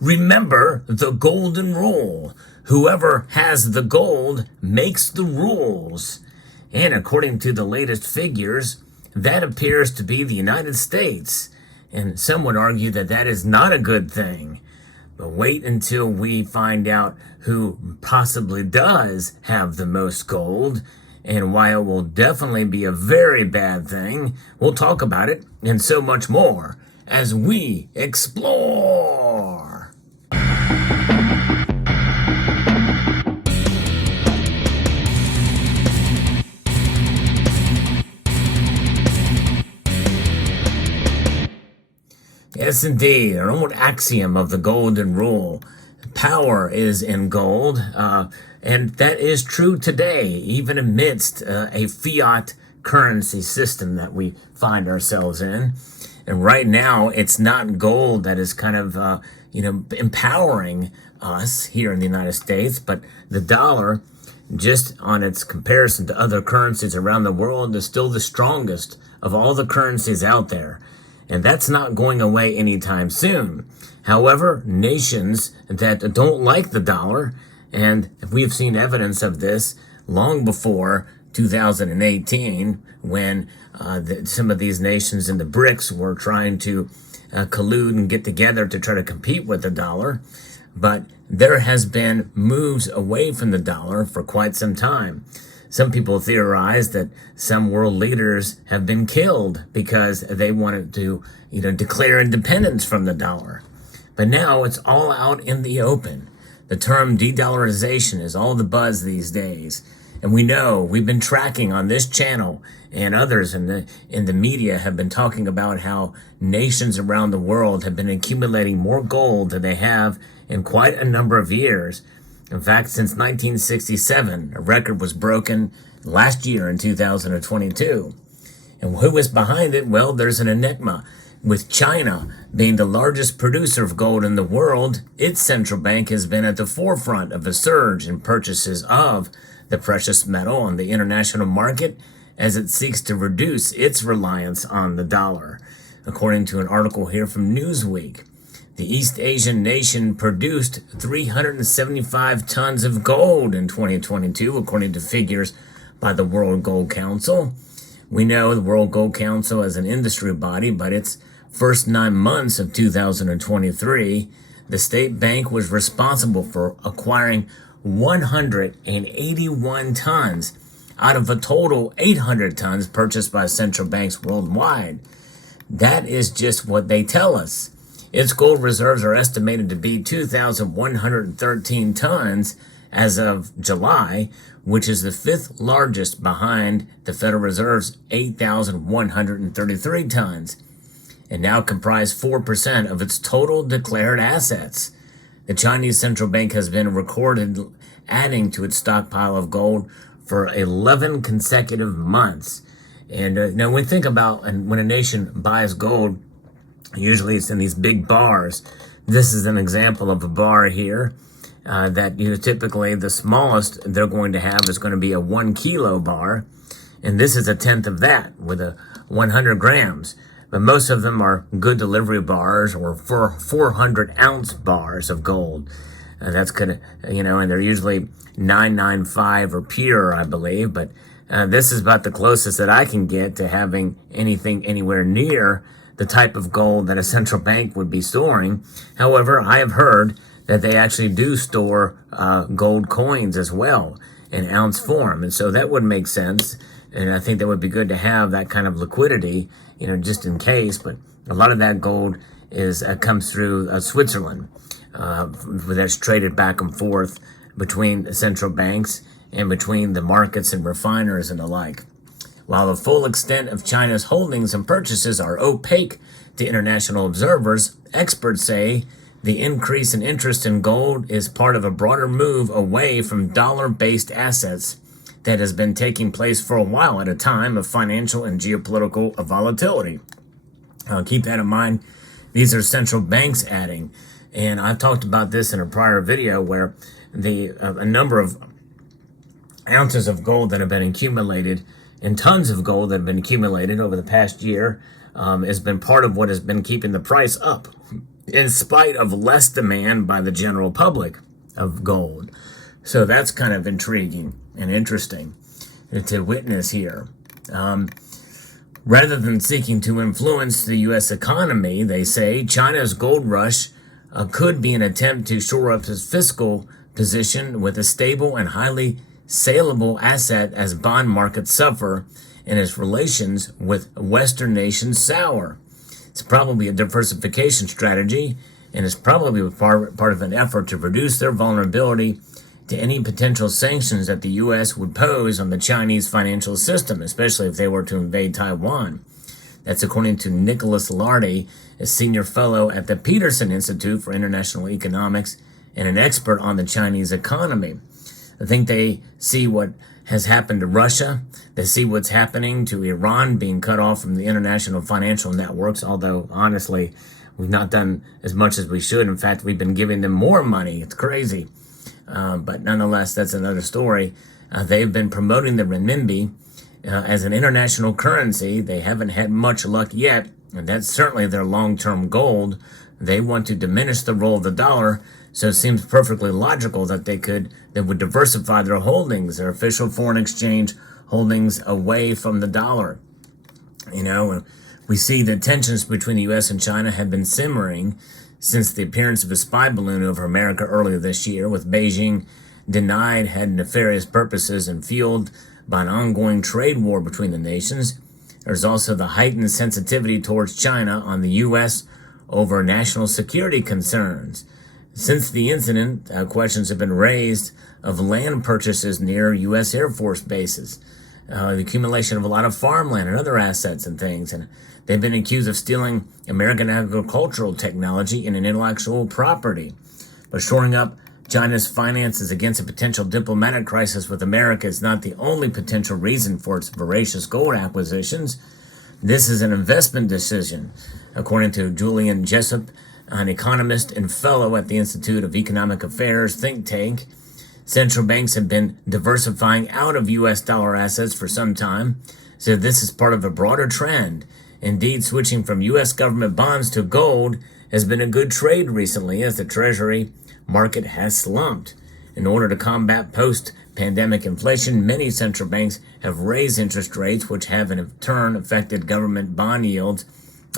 Remember the golden rule. Whoever has the gold makes the rules. And according to the latest figures, that appears to be the United States. And some would argue that that is not a good thing. But wait until we find out who possibly does have the most gold and why it will definitely be a very bad thing. We'll talk about it and so much more as we explore. Yes, indeed, an old axiom of the golden rule. Power is in gold, and that is true today, even amidst a fiat currency system that we find ourselves in. And right now, it's not gold that is kind of, empowering us here in the United States, but the dollar, just on its comparison to other currencies around the world, is still the strongest of all the currencies out there. And that's not going away anytime soon. However, nations that don't like the dollar, and we've seen evidence of this long before 2018, when some of these nations in the BRICS were trying to collude and get together to try to compete with the dollar. But there has been moves away from the dollar for quite some time. Some people theorize that some world leaders have been killed because they wanted to, declare independence from the dollar. But now it's all out in the open. The term de-dollarization is all the buzz these days. And we know, we've been tracking on this channel, and others in the media have been talking about how nations around the world have been accumulating more gold than they have in quite a number of years. In fact, since 1967, a record was broken last year in 2022. And who was behind it? Well, there's an enigma. With China being the largest producer of gold in the world, its central bank has been at the forefront of a surge in purchases of the precious metal on the international market as it seeks to reduce its reliance on the dollar. According to an article here from Newsweek, the East Asian nation produced 375 tons of gold in 2022, according to figures by the World Gold Council. We know the World Gold Council as an industry body, but its first 9 months of 2023, the state bank was responsible for acquiring 181 tons out of a total 800 tons purchased by central banks worldwide. That is just what they tell us. Its gold reserves are estimated to be 2,113 tons as of July, which is the fifth largest behind the Federal Reserve's 8,133 tons, and now comprise 4% of its total declared assets. The Chinese central bank has been recorded adding to its stockpile of gold for 11 consecutive months. And now we think about, and when a nation buys gold, usually it's in these big bars. This is an example of a bar here that typically the smallest they're going to have is going to be a 1 kilo bar. And this is a tenth of that with a 100 grams. But most of them are good delivery bars or 400 ounce bars of gold. That's going to, and they're usually 995 or pure, I believe. But this is about the closest that I can get to having anything anywhere near the type of gold that a central bank would be storing. However, I have heard that they actually do store gold coins as well in ounce form. And so that would make sense. And I think that would be good to have that kind of liquidity, just in case. But a lot of that gold comes through Switzerland, that's traded back and forth between central banks and between the markets and refiners and the like. While the full extent of China's holdings and purchases are opaque to international observers, experts say the increase in interest in gold is part of a broader move away from dollar-based assets that has been taking place for a while at a time of financial and geopolitical volatility. Keep that in mind. These are central banks adding. And I've talked about this in a prior video where a number of ounces of gold that have been accumulated and tons of gold that have been accumulated over the past year has been part of what has been keeping the price up. in spite of less demand by the general public of gold. So that's kind of intriguing and interesting to witness here. Rather than seeking to influence the U.S. economy, they say China's gold rush could be an attempt to shore up its fiscal position with a stable and highly saleable asset as bond markets suffer and its relations with Western nations sour. It's probably a diversification strategy, and it's probably part of an effort to reduce their vulnerability to any potential sanctions that the U.S. would pose on the Chinese financial system, especially if they were to invade Taiwan. That's according to Nicholas Lardy, a senior fellow at the Peterson Institute for International Economics and an expert on the Chinese economy. I think they see what has happened to Russia. They see what's happening to Iran being cut off from the international financial networks, although honestly, we've not done as much as we should. In fact, we've been giving them more money. It's crazy. But nonetheless, that's another story. They've been promoting the renminbi as an international currency. They haven't had much luck yet, and that's certainly their long-term goal. They want to diminish the role of the dollar, so it seems perfectly logical that they would diversify their holdings, their official foreign exchange holdings away from the dollar. You know, we see the tensions between the U.S. and China have been simmering since the appearance of a spy balloon over America earlier this year, with Beijing denied had nefarious purposes and fueled by an ongoing trade war between the nations. There's also the heightened sensitivity towards China on the U.S. over national security concerns. Since the incident, questions have been raised of land purchases near U.S. Air Force bases, the accumulation of a lot of farmland and other assets and things. And they've been accused of stealing American agricultural technology and intellectual property. But shoring up China's finances against a potential diplomatic crisis with America is not the only potential reason for its voracious gold acquisitions. This is an investment decision, according to Julian Jessup, an economist and fellow at the Institute of Economic Affairs think tank. Central banks have been diversifying out of U.S. dollar assets for some time, so this is part of a broader trend. Indeed, switching from U.S. government bonds to gold has been a good trade recently as the Treasury market has slumped. In order to combat post-pandemic inflation, many central banks have raised interest rates, which have in turn affected government bond yields.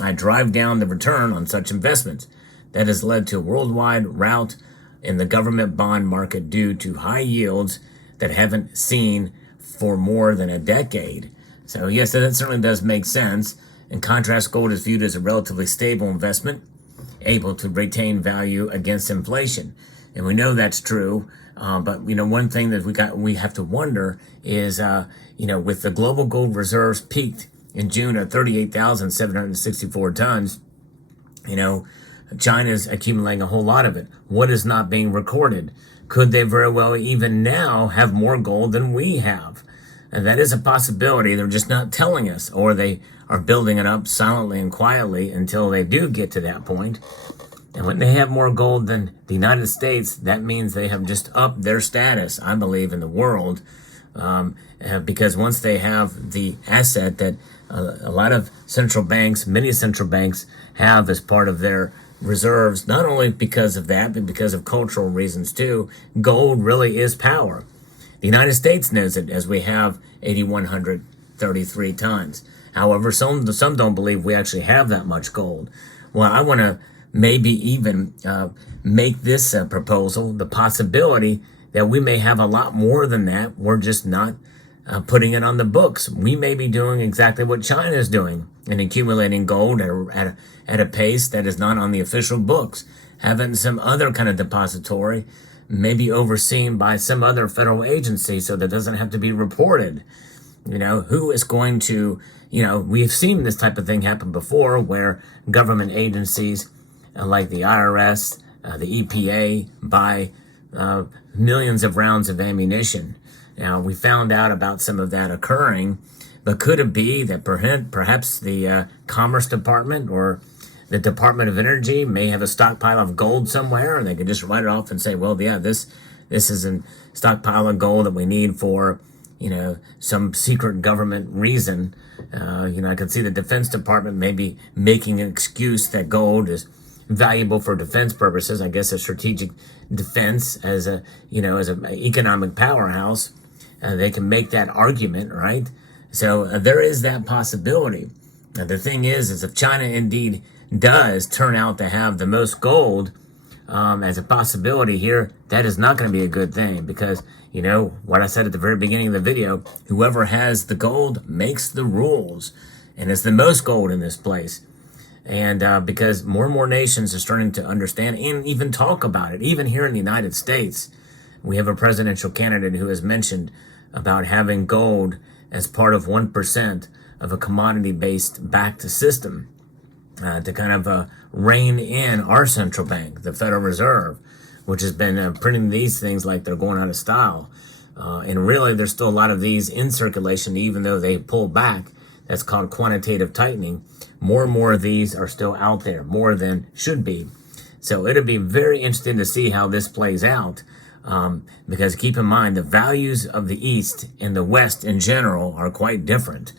I drive down the return on such investments. That has led to a worldwide rout in the government bond market due to high yields that haven't seen for more than a decade. So yes, that certainly does make sense. In contrast, gold is viewed as a relatively stable investment, able to retain value against inflation. And we know that's true. But one thing that we have to wonder is, with the global gold reserves peaked in June at 38,764 tons, China's accumulating a whole lot of it. What is not being recorded? Could they very well even now have more gold than we have? And that is a possibility. They're just not telling us, or they are building it up silently and quietly until they do get to that point. And when they have more gold than the United States, that means they have just upped their status, I believe, in the world. Because once they have the asset that a lot of central banks, many central banks have as part of their reserves, not only because of that, but because of cultural reasons too, gold really is power. The United States knows it, as we have 8,133 tons. However, some don't believe we actually have that much gold. Well, I want to maybe even make this proposal, the possibility that we may have a lot more than that. We're just not putting it on the books. We may be doing exactly what China is doing and accumulating gold at a pace that is not on the official books, having some other kind of depository, maybe overseen by some other federal agency so that it doesn't have to be reported. Who is going to, we've seen this type of thing happen before where government agencies like the IRS, the EPA buy millions of rounds of ammunition. Now, we found out about some of that occurring, but could it be that perhaps the Commerce Department or the Department of Energy may have a stockpile of gold somewhere, and they could just write it off and say, well, yeah, this is a stockpile of gold that we need for, some secret government reason. I could see the Defense Department maybe making an excuse that gold is valuable for defense purposes. I guess a strategic defense as a, as an economic powerhouse. They can make that argument, right? So there is that possibility. The thing is if China indeed does turn out to have the most gold as a possibility here, that is not going to be a good thing because, what I said at the very beginning of the video, whoever has the gold makes the rules. And it's the most gold in this place. And because more and more nations are starting to understand and even talk about it, even here in the United States, we have a presidential candidate who has mentioned about having gold as part of 1% of a commodity-based backed system to kind of rein in our central bank, the Federal Reserve, which has been printing these things like they're going out of style. And really, there's still a lot of these in circulation, even though they pull back. That's called quantitative tightening. More and more of these are still out there, more than should be. So it'll be very interesting to see how this plays out. Because keep in mind, the values of the East and the West in general are quite different.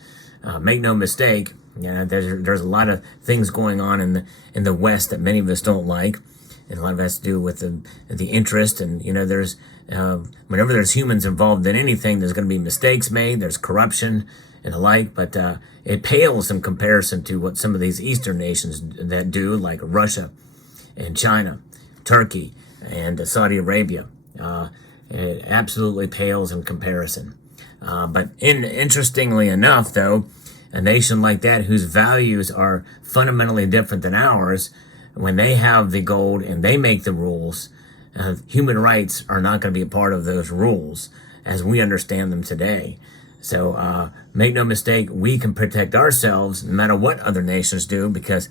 Make no mistake, there's a lot of things going on in the West that many of us don't like. And a lot of it has to do with the interest. And, there's whenever there's humans involved in anything, there's going to be mistakes made. There's corruption and the like. But it pales in comparison to what some of these Eastern nations that do, like Russia and China, Turkey, and Saudi Arabia. It absolutely pales in comparison. But interestingly enough, though, a nation like that whose values are fundamentally different than ours, when they have the gold and they make the rules, human rights are not going to be a part of those rules as we understand them today. So make no mistake, we can protect ourselves no matter what other nations do because,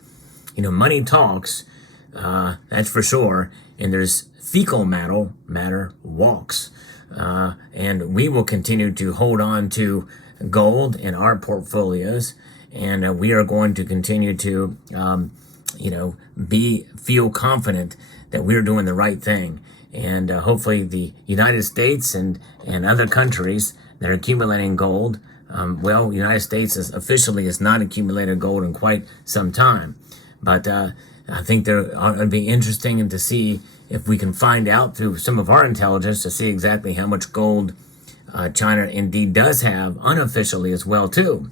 money talks, that's for sure. And there's fecal matter walks. And we will continue to hold on to gold in our portfolios. And we are going to continue to, feel confident that we're doing the right thing. And hopefully the United States and other countries that are accumulating gold, the United States officially has not accumulated gold in quite some time. But I think it'll be interesting to see if we can find out through some of our intelligence to see exactly how much gold China indeed does have unofficially as well too.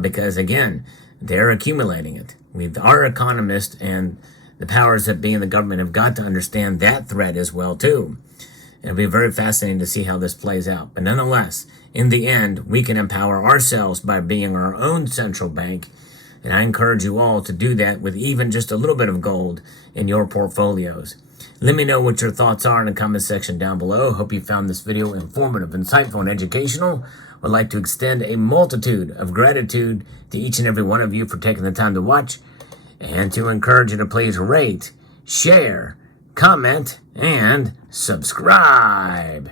Because again, they're accumulating it. Our economists and the powers that be in the government have got to understand that threat as well too. It'll be very fascinating to see how this plays out. But nonetheless, in the end, we can empower ourselves by being our own central bank. And I encourage you all to do that with even just a little bit of gold in your portfolios. Let me know what your thoughts are in the comment section down below. Hope you found this video informative, insightful, and educational. Would like to extend a multitude of gratitude to each and every one of you for taking the time to watch, and to encourage you to please rate, share, comment, and subscribe.